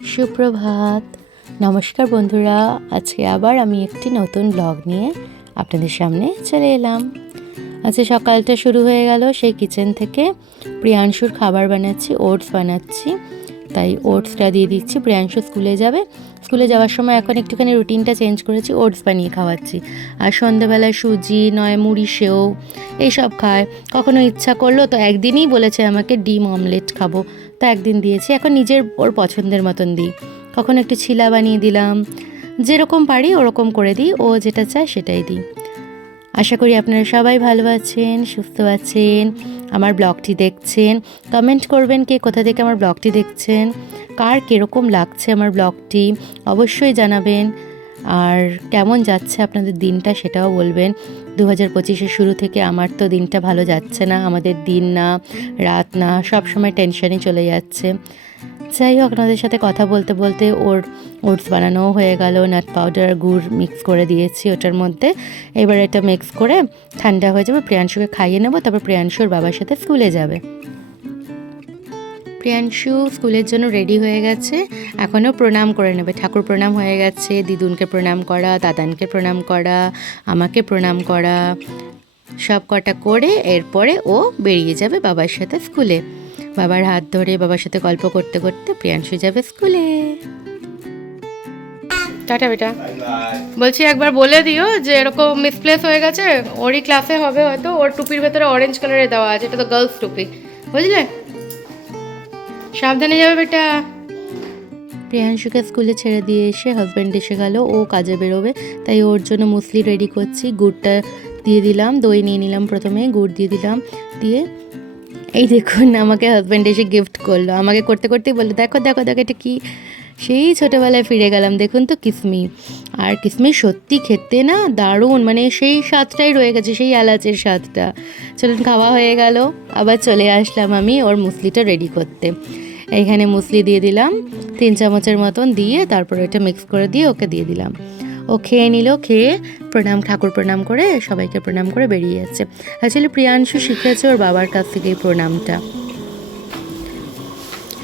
সুপ্রভাত, নমস্কার বন্ধুরা। আজকে আবার আমি একটি নতুন ব্লগ নিয়ে আপনাদের সামনে চলে এলাম। আজকে সকালটা শুরু হয়ে গেল সেই কিচেন থেকে। প্রিয়াংশুর খাবার বানাচ্ছি, ওটস বানাচ্ছি, তাই ওটসটা দিয়ে দিচ্ছি। প্রিয়াংশু স্কুলে যাবে, স্কুলে যাওয়ার সময় এখন একটুখানি রুটিনটা চেঞ্জ করেছি, ওটস বানিয়ে খাওয়াচ্ছি। আর সন্ধ্যাবেলায় সুজি নয় মুড়ি সেও এইসব খায়। কখনো ইচ্ছা করলো তো একদিনই বলেছে আমাকে ডিম অমলেট খাবো, তা একদিন দিয়েছি। এখন নিজের ওর পছন্দের মতন দিই, কখনো একটু ছিলা বানিয়ে দিলাম, যেরকম পারি ওরকম করে দিই, ও যেটা চায় সেটাই দিই। আশা করি আপনারা সবাই ভালো আছেন, সুস্থ আছেন, আমার ব্লগটি দেখছেন। কমেন্ট করবেন কে কোথা থেকে আমার ব্লগটি দেখছেন, কার কীরকম লাগছে আমার ব্লগটি অবশ্যই জানাবেন। আর কেমন যাচ্ছে আপনাদের দিনটা সেটাও বলবেন। 2025-এর শুরু থেকে আমার তো দিনটা ভালো যাচ্ছে না, আমাদের দিন না রাত না, সব সময় টেনশনে চলে যাচ্ছে। যাই হোক, আপনাদের সাথে কথা বলতে বলতে ওটস বানানোও হয়ে গেল। নাট পাউডার গুড় মিক্স করে দিয়েছি ওটার মধ্যে। এবার এটা মিক্স করে ঠান্ডা হয়ে যাবে, প্রিয়াংশুকে খাইয়ে নেবো, তারপর প্রিয়াংশুর বাবার সাথে স্কুলে যাবে। প্রিয়াংশু স্কুলের জন্য রেডি হয়ে গেছে, এখনও প্রণাম করে নেবে। ঠাকুর প্রণাম হয়ে গেছে, দিদুনকে প্রণাম করা, দাদানকে প্রণাম করা, আমাকে প্রণাম করা, সব কটা করে এরপরে ও বেরিয়ে যাবে বাবার সাথে স্কুলে। বাবার হাত ধরে বাবার সাথে গল্প করতে করতে প্রিয়াংশু যাবে স্কুলে। টাটা বেটা। বলছি একবার বলে দিও যে এরকম মিসপ্লেস হয়ে গেছে, ওরই ক্লাসে হবে হয়তো, ওর টুপির ভেতরে অরেঞ্জ কালারের দেওয়া আছে, এটা তো গার্লস টুপি, বুঝলে? সাবধানে যাবে বেটা। প্রিয়াংশুকে স্কুলে ছেড়ে দিয়ে এসে হাজব্যান্ড এসে গেল, ও কাজে বেরোবে, তাই ওর জন্য মুসলি রেডি করছি। গুড়টা দিয়ে দিলাম, দই নিয়ে নিলাম, প্রথমে গুড় দিয়ে দিলাম, দিয়ে এই দেখুন আমাকে হাজব্যান্ড এসে গিফট করলো। আমাকে করতে করতেই বললো দেখো দেখো দেখো এটা কি। সেই ছোটোবেলায় ফিরে গেলাম। দেখুন তো কিসমি, আর কিসমি সত্যি খেতে না দারুণ, মানে সেই স্বাদটাই রয়ে গেছে, সেই এলাচের স্বাদটা। চলুন, খাওয়া হয়ে গেল, আবার চলে আসলাম আমি ওর মুসলিটা রেডি করতে। এইখানে মুসলি দিয়ে দিলাম 3 চামচের মতন, দিয়ে তারপর এটা মিক্স করে দিয়ে ওকে দিয়ে দিলাম। ও খেয়ে নিল, খেয়ে প্রণাম ঠাকুর প্রণাম করে সবাইকে প্রণাম করে বেরিয়ে যাচ্ছে। অ্যাকচুয়ালি প্রিয়াংশু শিখেছে ওর বাবার কাছ থেকে এই প্রণামটা।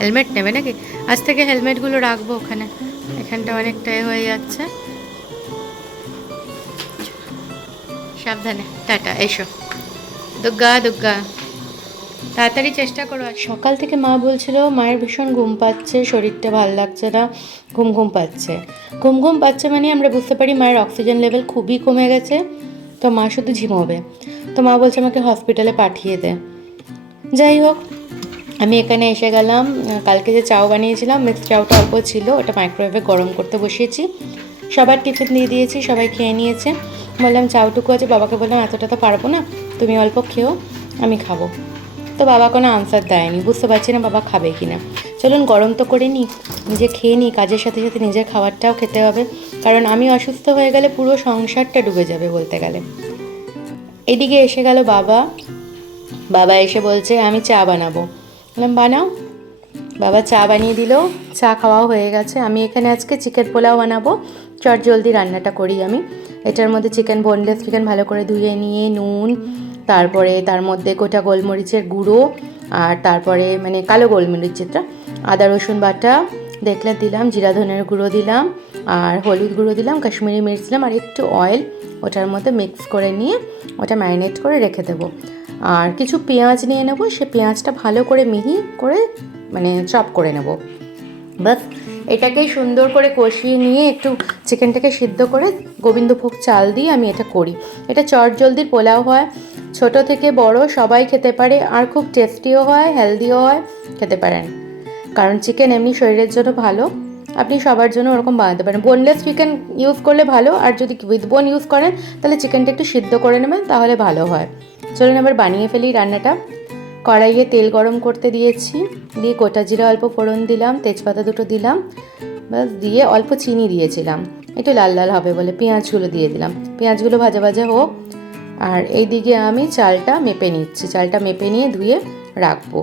হেলমেট নেবে নাকি? আজ থেকে হেলমেটগুলো রাখবো ওখানে, এখানটা অনেকটাই হয়ে যাচ্ছে। সাবধানে, টাটা, এসো। দুর্গা দুর্গা, তাড়াতাড়ি চেষ্টা করো। সকাল থেকে মা বলছিল মায়ের ভীষণ ঘুম পাচ্ছে, শরীরটা ভালো লাগছে না, ঘুম ঘুম পাচ্ছে। ঘুম ঘুম পাচ্ছে মানে আমরা বুঝতে পারি মায়ের অক্সিজেন লেভেল খুবই কমে গেছে, তো মা শুধু ঝিমোবে। তো মা বলছে আমাকে হসপিটালে পাঠিয়ে দে। যাই হোক, আমি এখানে এসে গেলাম। কালকে যে চাউ বানিয়েছিলাম, মিক্সড চাউটা অল্প ছিল, ওটা মাইক্রোওয়েভে গরম করতে বসিয়েছি। সবার টিফিন দিয়ে দিয়েছি, সবাই খেয়ে নিয়েছে। বললাম চাউটুকু আছে, বাবাকে বললাম এতটা তো পারবো না, তুমি অল্প খেও, আমি খাবো। তো বাবা কোনো আনসার দেয়নি, বুঝতে পারছি না বাবা খাবে কি না। চলুন গরম তো করে নিই, নিজে খেয়ে নিই, কাজের সাথে সাথে নিজের খাবারটাও খেতে হবে, কারণ আমি অসুস্থ হয়ে গেলে পুরো সংসারটা ডুবে যাবে বলতে গেলে। এদিকে এসে গেল বাবা। বাবা এসে বলছে আমি চা বানাবো। বললাম বানাও। বাবা চা বানিয়ে দিল, চা খাওয়াও হয়ে গেছে। আমি এখানে আজকে চিকেন পোলাও বানাবো, চট জলদি রান্নাটা করি আমি। এটার মধ্যে চিকেন, বোনলেস চিকেন ভালো করে ধুয়ে নিয়ে নুন, তারপরে তার মধ্যে গোটা গোলমরিচের গুঁড়ো, আর তারপরে মানে কালো গোলমরিচেরটা, আদা রসুন বাটা দেখলে দিলাম, জিরা ধনের গুঁড়ো দিলাম, আর হলুদ গুঁড়ো দিলাম, কাশ্মীরি মির্চ দিলাম, আর একটু অয়েল ওটার মধ্যে মিক্স করে নিয়ে ওটা ম্যারিনেট করে রেখে দেবো। আর কিছু পেঁয়াজ নিয়ে নেবো, সে পেঁয়াজটা ভালো করে মিহি করে মানে চপ করে নেব। বাস এটাকেই সুন্দর করে কষিয়ে নিয়ে একটু চিকেনটাকে সিদ্ধ করে গোবিন্দভোগ চাল দিয়ে আমি এটা করি। এটা চট জলদির পোলাও হয়, ছোট থেকে বড় সবাই খেতে পারে, আর খুব টেস্টিও হয়, হেলদিও হয়, খেতে পারেন। কারণ চিকেন এমনি শরীরের জন্য ভালো, আপনি সবার জন্য ওরকম বানাতে পারেন। বোনলেস চিকেন ইউজ করলে ভালো, আর যদি উইথ বোন ইউজ করেন তাহলে চিকেনটা একটু সিদ্ধ করে নেবেন, তাহলে ভালো হয়। চলুন এবার বানিয়ে ফেলি রান্নাটা। কড়াইয়ে তেল গরম করতে দিয়েছি, দিয়ে গোটা জিরা অল্প ফোড়ন দিলাম, তেজপাতা দুটো দিলাম, বাস দিয়ে অল্প চিনি দিয়েছিলাম, একটু লাল লাল হবে বলে। পেঁয়াজগুলো দিয়ে দিলাম, পেঁয়াজগুলো ভাজা ভাজা হোক। আর এই দিকে আমি চালটা মেপে নিচ্ছি, চালটা মেপে নিয়ে ধুয়ে রাখবো।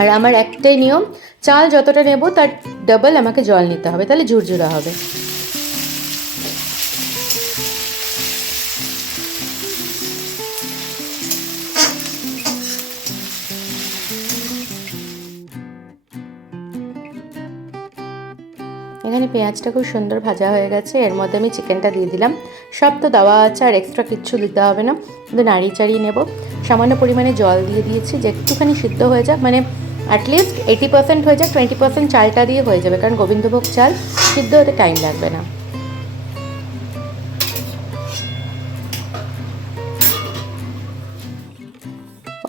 আর আমার একটাই নিয়ম, চাল যতটা নেব তার ডাবল আমাকে জল নিতে হবে, তাহলে ঝুরঝুরা হবে। এখানে পেঁয়াজটা খুব সুন্দর ভাজা হয়ে গেছে, এর মধ্যে আমি চিকেনটা দিয়ে দিলাম। সব তো দেওয়া আছে, আর এক্সট্রা কিচ্ছু দিতে হবে না, শুধু নাড়িয়ে চাড়িয়ে নেব। সামান্য পরিমাণে জল দিয়ে দিয়েছি যে একটুখানি সিদ্ধ হয়ে যাক, মানে অ্যাটলিস্ট 80% হয়ে যাক, 20% চালটা দিয়ে হয়ে যাবে, কারণ গোবিন্দভোগ চাল সিদ্ধ হতে টাইম লাগবে না।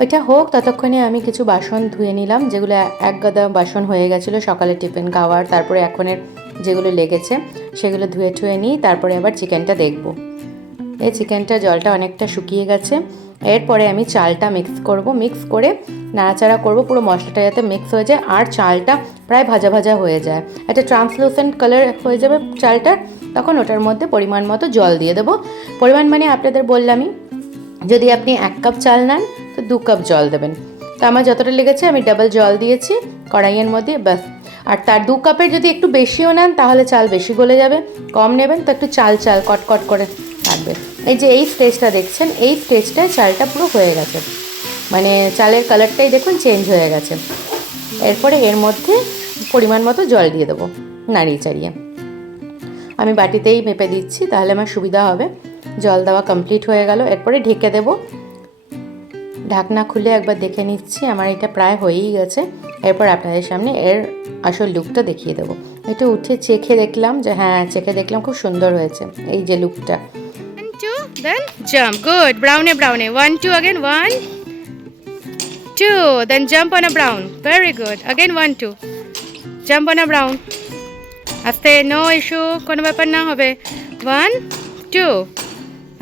ওইটা হোক, ততক্ষণে আমি কিছু বাসন ধুয়ে নিলাম, যেগুলো এক গাদা বাসন হয়ে গেছিলো সকালে টিফিন খাওয়ার, তারপরে এখনের যেগুলো লেগেছে সেগুলো ধুয়ে ঠুয়ে নিই। তারপরে আবার চিকেনটা দেখব। এই চিকেনটা জলটা অনেকটা শুকিয়ে গেছে। এরপরে আমি চালটা মিক্স করে নাড়াচাড়া করব, পুরো মশলাটা যাতে মিক্স হয়ে যায় আর চালটা প্রায় ভাজা ভাজা হয়ে যায়, একটা ট্রান্সলুসেন্ট কালার হয়ে যাবে চালটা। তখন ওটার মধ্যে পরিমাণ মতো জল দিয়ে দেবো। পরিমাণ মানে আপনাদের বললামই, যদি আপনি 1 কাপ চাল নেন তো 2 কাপ জল দেবেন। তো আমার যতটা লেগেছে আমি ডাবল জল দিয়েছি কড়াইয়ের মধ্যে, ব্যাস। আর তার 2 কাপের যদি একটু বেশিও নেন তাহলে চাল বেশি গলে যাবে, কম নেবেন তো একটু চাল কট করে থাকবে। এই যে এই স্টেজটা দেখছেন, এই স্টেজটায় চালটা পুরো হয়ে গেছে, মানে চালের কালারটাই দেখুন চেঞ্জ হয়ে গেছে। এরপরে এর মধ্যে পরিমাণ মতো জল দিয়ে দেবো নাড়িয়ে চাড়িয়ে। আমি বাটিতেই মেপে দিচ্ছি, তাহলে আমার সুবিধা হবে। জল দেওয়া কমপ্লিট হয়ে গেল, এরপরে ঢেকে দেব। ঢাকনা খুলে একবার দেখে নিচ্ছি, আমার এটা প্রায় হয়েই গেছে। এরপর আপনাদের সামনে এর আসল লুকটা দেখিয়ে দেবো। একটু উঠে চেখে দেখলাম যে হ্যাঁ, চেখে দেখলাম খুব সুন্দর হয়েছে এই যে লুকটা। 1 2 then jump, good, brown 1 2 again, 1 2 then jump on a brown, very good, again 1 2 jump on a brown, আস্তে, নো ইস্যু, কোনো ব্যাপার না হবে। 1 2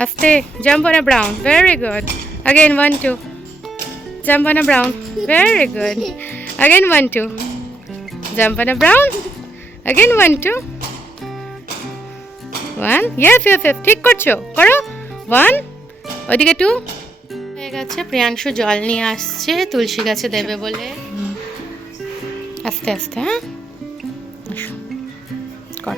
আস্তে, jump on a brown, very good, again 1 2 jump on a brown, very good, again 1 2 jump on a brown, again 1 2 1, yes ঠিক করছো, করো 1, ওইদিকে 2 হয়ে গেছে। প্রিয়াংশু জল নিয়ে আসছে তুলসী গাছে দেবে বলে। আস্তে আস্তে, হ্যাঁ কর,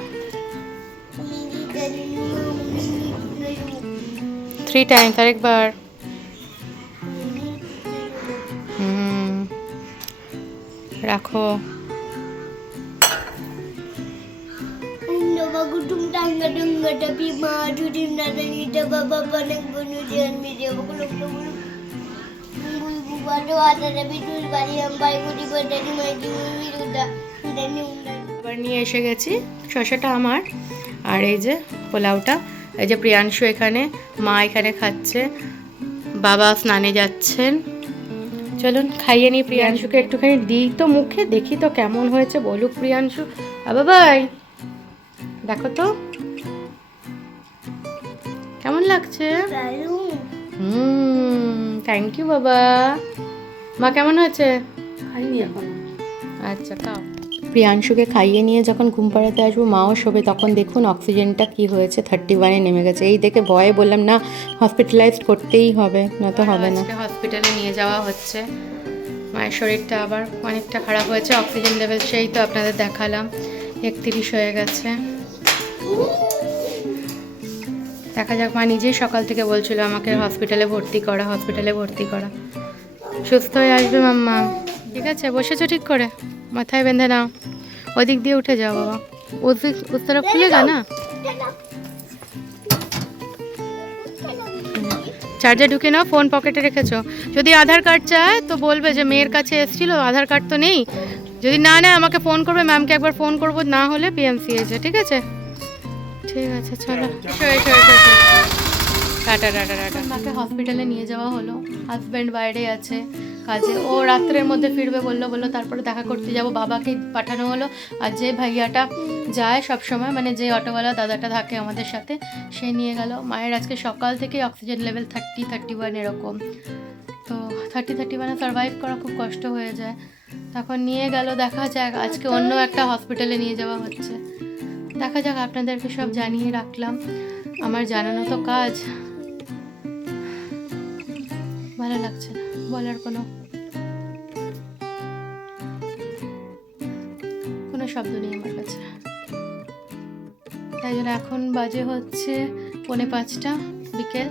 3 টাইমস, আরেকবার। রাখো। আবার নিয়ে এসে গেছি, শসাটা আমার, আর এই যে পোলাওটা। এই যে প্রিয়াংশু এখানে, মা এখানে খাচ্ছে, বাবা স্নানে যাচ্ছেন। চলুন খাইয়ে নিই প্রিয়াংশুকে, একটুখানি দিই তো মুখে, দেখি তো কেমন হয়েছে, বলুক প্রিয়াংশু। বাবাই দেখো তো কেমন লাগছে। থ্যাংক ইউ বাবা। মা কেমন হয়েছে? খাইনি এখন। আচ্ছা খাও। প্রিয়াংশুকে খাইয়ে নিয়ে যখন ঘুম পাড়াতে আসবো, মাও শোবে, তখন দেখুন অক্সিজেনটা কি হয়েছে, 31-এ নেমে গেছে। এই দেখে ভয়ে বললাম না, হসপিটালাইজ করতেই হবে, না তো হবে না। হসপিটালে নিয়ে যাওয়া হচ্ছে। মায়ের শরীরটা আবার অনেকটা খারাপ হয়েছে, অক্সিজেন লেভেল সেই তো আপনাদের দেখালাম 31 হয়ে গেছে। দেখা যাক, মা নিজেই সকাল থেকে বলছিল আমাকে হসপিটালে ভর্তি করা। সুস্থ হয়ে আসবে মাম্মা। ঠিক আছে, বসেছো ঠিক করে, মাথায় বেঁধে নাও, ওদিক দিয়ে উঠে যাও বাবা, উস তরফ খুলেগা না। চার্জার ঢুকে নাও, ফোন পকেটে রেখেছো। যদি আধার কার্ড চায় তো বলবে যে মেয়ের কাছে এসেছিল, আধার কার্ড তো নেই। যদি না নেয় আমাকে ফোন করবে, ম্যামকে একবার ফোন করবো, না হলে পিএমসি এসে। ঠিক আছে চলো, টাটা। মাকে হসপিটালে নিয়ে যাওয়া হলো, হাজব্যান্ড বাইরে আছে কাজে, ও রাত্রের মধ্যে ফিরবে বললো, তারপরে দেখা করতে যাব। বাবাকে পাঠানো হলো, আর যে ভাইয়াটা যায় সব সময়, মানে যে অটোওয়ালা দাদাটা থাকে আমাদের সাথে, সে নিয়ে গেল। মায়ের আজকে সকাল থেকে অক্সিজেন লেভেল 30-31 এরকম, তো 30-31 সার্ভাইভ করা খুব কষ্ট হয়ে যায়। তখন নিয়ে গেল, দেখা যাক, আজকে অন্য একটা হসপিটালে নিয়ে যাওয়া হচ্ছে, দেখা যাক। আপনাদেরকে সব জানিয়ে রাখলাম, আমার জানানো তো কাজ। ভালো লাগছে না, বলার কোনো শব্দ নেই আমার কাছে। তাই জন্য এখন বাজে হচ্ছে 4:45 বিকেল।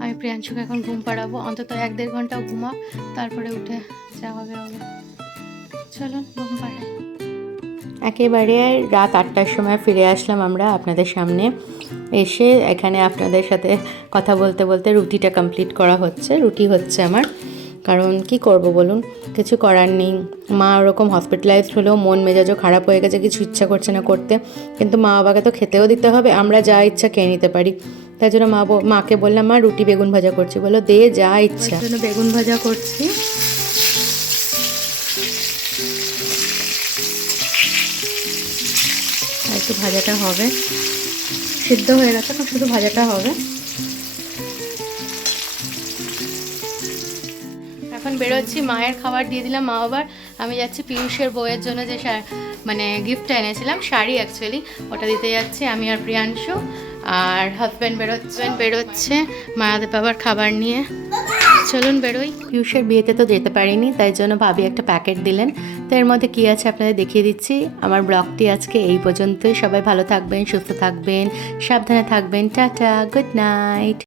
আমি প্রিয়াংশুকে এখন ঘুম পাড়াবো, অন্তত 1-1.5 ঘন্টা ঘুমা, তারপরে উঠে যা হবে। চলুন ঘুম পাড়াই। একেবারে রাত 8টার সময় ফিরে আসলাম আমরা আপনাদের সামনে। এসে এখানে আপনাদের সাথে কথা বলতে বলতে রুটিটা কমপ্লিট করা হচ্ছে। রুটি হচ্ছে আমার, কারণ কি করব বলুন, কিছু করার নেই। মা ওরকম হসপিটালাইজড হলেও মন মেজাজও খারাপ হয়ে গেছে, কিছু ইচ্ছা করছে না করতে, কিন্তু মা বাবাকে তো খেতেও দিতে হবে, আমরা যা ইচ্ছা খেয়ে নিতে পারি। তাই জন্য মাকে বললাম, মা রুটি বেগুন ভাজা করছি, বলো দে যা ইচ্ছা। জন্য বেগুন ভাজা করছি। একটু ভাজাটা হবে, সিদ্ধ হয়ে গেছে, এখন শুধু ভাজাটা হবে। এখন বেরোচ্ছি, মায়ের খাবার দিয়ে দিলাম মা বাবার। আমি যাচ্ছি পিয়ুষের বউয়ের জন্য যে মানে গিফটটা এনেছিলাম, শাড়ি অ্যাকচুয়ালি, ওটা দিতে যাচ্ছি আমি আর প্রিয়াংশু। আর হাজব্যান্ড বেরোচ্ছে মায়াদের বাবার খাবার নিয়ে। চলুন বেরোই। পিয়ুষের বিয়েতে তো যেতে পারিনি, তাই জন্য ভাবি একটা প্যাকেট দিলেন। তো এর মধ্যে কী আছে আপনাদের দেখিয়ে দিচ্ছি। আমার ব্লগটি আজকে এই পর্যন্তই। সবাই ভালো থাকবেন, সুস্থ থাকবেন, সাবধানে থাকবেন। Tata, good night.